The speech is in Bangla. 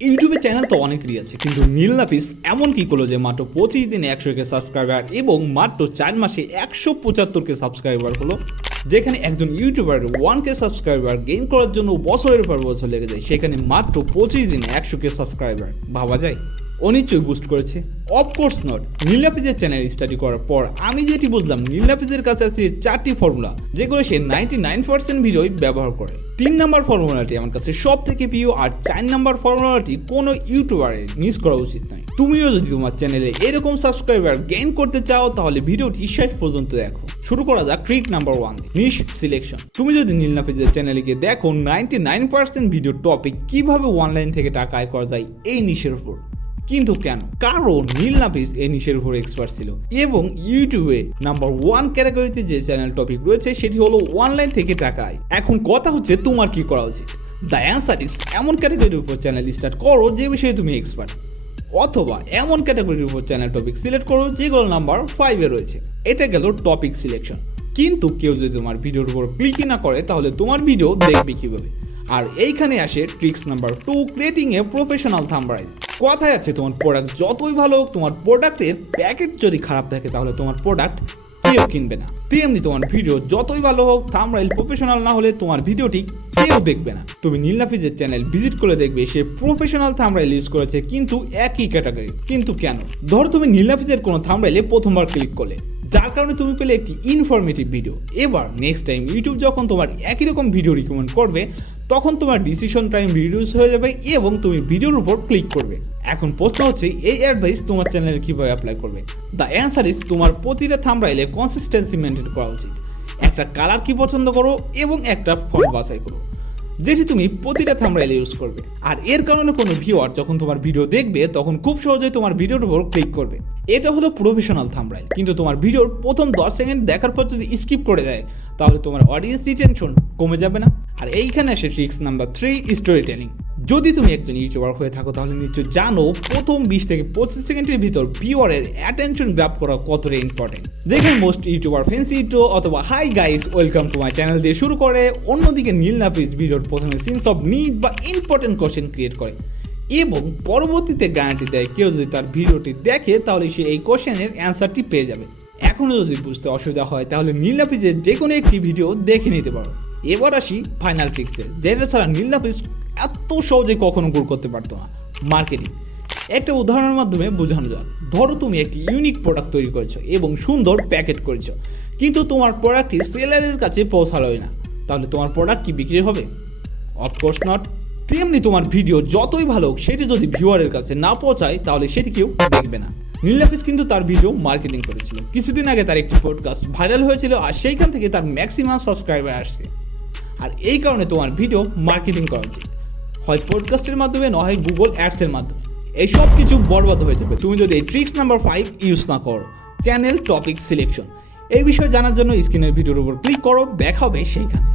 ইউটিউবে চ্যানেল তো অনেকেরই আছে, কিন্তু নীল নাফিস এমন কি করলো যে মাত্র 25 দিনে 100K সাবস্ক্রাইবার এবং মাত্র 4 মাসে 175K সাবস্ক্রাইবার হলো। যেখানে একজন ইউটিউবার 1K সাবস্ক্রাইবার গেইন করার জন্য বছরের পর বছর লেগে যায়, সেখানে মাত্র 25 দিনে 100K সাবস্ক্রাইবার ভাবা যায়? ও নিশ্চয়ই বুস্ট করেছে? Of course not. নীল নাফিসের চ্যানেল স্টাডি করার পর আমি যেটি বুঝলাম, নীল নাফিসের কাছে আছে 4টি ফর্মুলা, যেগুলো সে 99% ভিডিওই ব্যবহার করে। 3 নাম্বার ফর্মুলাটি আমার কাছে সব থেকে প্রিয়, আর 4 নাম্বার ফর্মুলাটি কোনো ইউটিউবারের মিস করা উচিত নয়। তুমিও যদি তোমার চ্যানেলে এরকম সাবস্ক্রাইবার গেইন করতে চাও, তাহলে ভিডিওটি শেষ পর্যন্ত দেখো। শুরু করা যাক ট্রিক নাম্বার 1, নিশ সিলেকশন। তুমি যদি নীল নাফিসের চ্যানেলে গিয়ে দেখো 99% ভিডিও টপিক কিভাবে অনলাইন থেকে টাকা আয় করা যায় এই নিশের উপর। কিন্তু কেন? কারণ নীল নাফিস এই নিশের উপর এক্সপার্ট ছিল এবং ইউটিউবে নাম্বার 1 ক্যাটাগরিতে যে চ্যানেল টপিক রয়েছে সেটি হলো অনলাইন থেকে টাকা আয়। এখন কথা হচ্ছে তোমার কি করা উচিত। দ্য অ্যান্সার ইজ এমন ক্যাটাগরির উপর চ্যানেল স্টার্ট করো যে বিষয়ে তুমি এক্সপার্ট, অথবা এমন ক্যাটাগরির উপর চ্যানেল টপিক সিলেক্ট করো যেগুলো নাম্বার 5-এ রয়েছে। এটা গেল টপিক সিলেকশন। কিন্তু কেউ যদি তোমার ভিডিওর উপর ক্লিকই না করে, তাহলে তোমার ভিডিও দেখবে কিভাবে? আর এইখানে আসে tricks number 2, creating a professional thumbnail. কথায় আছে, তোমার প্রোডাক্ট যতই ভালো হোক, তোমার প্রোডাক্টের প্যাকেট যদি খারাপ থাকে তাহলে তোমার প্রোডাক্ট কেউ কিনবে না। তেমনি তোমার ভিডিও যতই ভালো হোক, থাম্বনেইল প্রফেশনাল না হলে তোমার ভিডিওটি কেউ দেখবে না। তুমি নীল নাফিসের চ্যানেল ভিজিট করে দেখবে সে প্রফেশনাল থাম্বনেইল ইউজ করেছে, কিন্তু একই ক্যাটাগরি। কিন্তু কেন? ধরো তুমি নীল নাফিসের কোনো থাম্বনেইলে প্রথমবার ক্লিক করলে, যার কারণে তুমি পেলে একটি ইনফরমেটিভ ভিডিও। এবার নেক্সট টাইম ইউটিউব যখন তোমার একই রকম ভিডিও রিকমেন্ড করবে, তখন তোমার ডিসিশন টাইম রিডিউস হয়ে যাবে এবং তুমি ভিডিওর উপর ক্লিক করবে। এখন প্রশ্ন হচ্ছে, এই অ্যাডভাইস তোমার চ্যানেলে কিভাবে অ্যাপ্লাই করবে? দ্য অ্যান্সার ইজ তোমার প্রতিটা থাম্বনেইলে কনসিস্টেন্সি মেনটেন করা উচিত। একটা কালার কি পছন্দ করো এবং একটা ফন্ট বাছাই করো, যেটি তুমি প্রতিটা থাম্বনেইলে ইউজ করবে। আর এর কারণে কোনো ভিউয়ার যখন তোমার ভিডিও দেখবে, তখন খুব সহজেই তোমার ভিডিওর উপর ক্লিক করবে। এটা হলো প্রফেশনাল থাম্বনেইল। কিন্তু তোমার ভিডিওর প্রথম 10 সেকেন্ড দেখার পর যদি স্কিপ করে দেয়, তাহলে তোমার অডিয়েন্স রিটেনশন কমে যাবে না? আর এইখানে আসে ট্রিক্স নাম্বার 3, স্টোরি টেলিং। যদি তুমি একজন ইউটিউবার হয়ে থাকো, তাহলে নিশ্চয় জানো প্রথম 20 থেকে 25 সেকেন্ডের ভিতর ভিউয়ারের অ্যাটেনশন গ্র্যাব করা কতটা ইম্পর্টেন্ট। যেখানে মোস্ট ইউটিউবার ফ্যান্সি ইন্ট্রো অথবা hi guys welcome to my channel দিয়ে শুরু করে, অন্যদিকে নীল নাফিস ভিডিওর প্রথমে সিন্স অফ নিড বা ইম্পর্টেন্ট কোশ্চেন ক্রিয়েট করে এবং পরবর্তীতে গ্যারান্টি দেয় কেউ যদি তার ভিডিওটি দেখে, তাহলে সে এই কোশ্চেনের অ্যান্সারটি পেয়ে যাবে। এখনও যদি বুঝতে অসুবিধা হয়, তাহলে নীল নাফিসের যে কোনো একটি ভিডিও দেখে নিতে পারো। এবার আসি ফাইনাল ট্রিক্সে, যেটা ছাড়া নীল নাফিস এত সহজে কখনো গ্রো করতে পারতো না। মার্কেটিং। একটা উদাহরণের মাধ্যমে বোঝানো যায়। ধরো তুমি একটি ইউনিক প্রোডাক্ট তৈরি করেছো এবং সুন্দর প্যাকেট করেছো, কিন্তু তোমার প্রোডাক্টটি সেলারের কাছে পৌঁছালোই না, তাহলে তোমার প্রোডাক্ট কি বিক্রি হবে? Of course not. তেমনি তোমার ভিডিও যতই ভালো হোক, সেটি যদি ভিউয়ারের কাছে না পৌঁছায়, তাহলে সেটি কেউ দেখবে না। নীল নাফিস কিন্তু তার ভিডিও মার্কেটিং করেছিল। কিছুদিন আগে তার একটি পডকাস্ট ভাইরাল হয়েছিল, আর সেইখান থেকে তার ম্যাক্সিমাম সাবস্ক্রাইবার আসছে। আর এই কারণে তোমার ভিডিও মার্কেটিং করা উচিত, হয় পডকাস্টের মাধ্যমে, নয় গুগল অ্যাডসের মাধ্যমে। এই সব কিছু বরবাদ হয়ে যাবে তুমি যদি এই ট্রিক্স নাম্বার 5 ইউজ না করো। Channel topic selection. এই বিষয়ে জানার জন্য স্ক্রিনের ভিডিওর উপর ক্লিক করো, দেখা হবে সেইখানে।